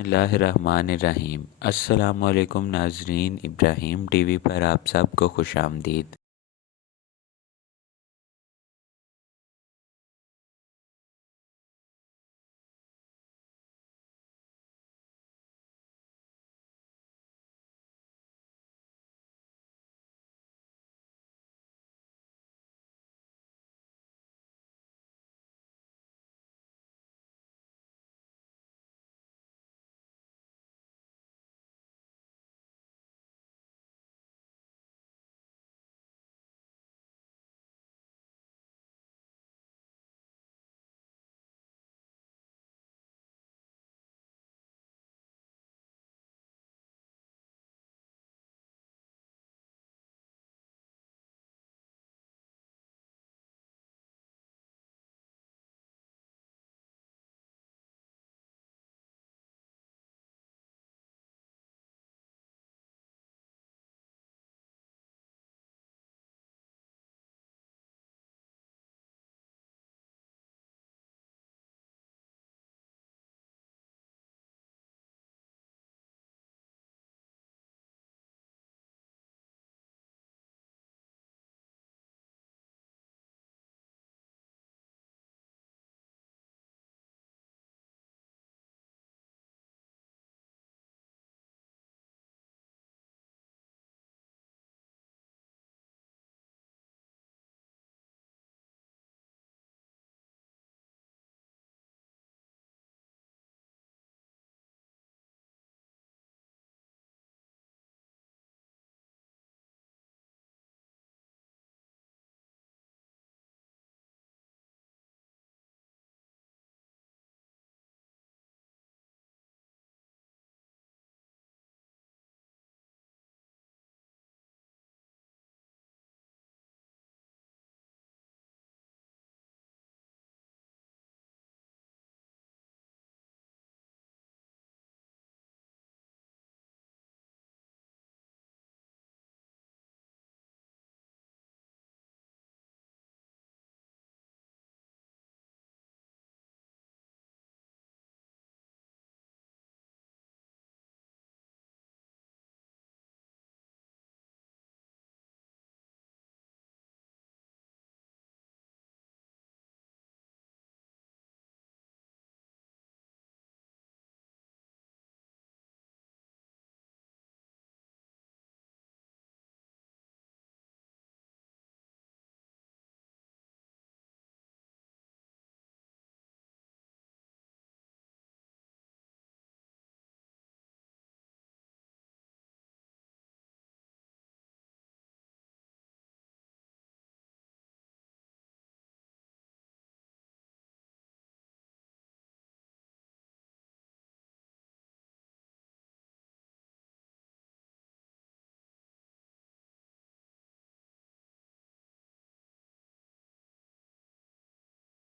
बिस्मिल्लाहिर्रहमानिर्रहीम। अस्सलामुअलैकुम नाज़रीन, इब्राहीम टीवी पर आप सबको खुशामदीद।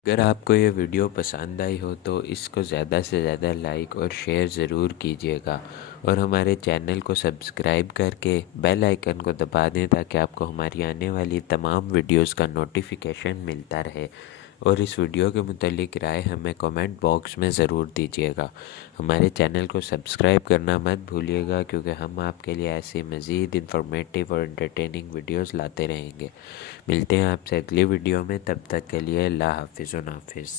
अगर आपको ये वीडियो पसंद आई हो तो इसको ज़्यादा से ज़्यादा लाइक और शेयर ज़रूर कीजिएगा और हमारे चैनल को सब्सक्राइब करके बेल आइकन को दबा दें ताकि आपको हमारी आने वाली तमाम वीडियोस का नोटिफिकेशन मिलता रहे। और इस वीडियो के मुतालिक राय हमें कमेंट बॉक्स में ज़रूर दीजिएगा। हमारे चैनल को सब्सक्राइब करना मत भूलिएगा क्योंकि हम आपके लिए ऐसी मज़ीद इंफॉर्मेटिव और एंटरटेनिंग वीडियोस लाते रहेंगे। मिलते हैं आपसे अगली वीडियो में, तब तक के लिए अल्लाह हाफिज़ व नाफिज़।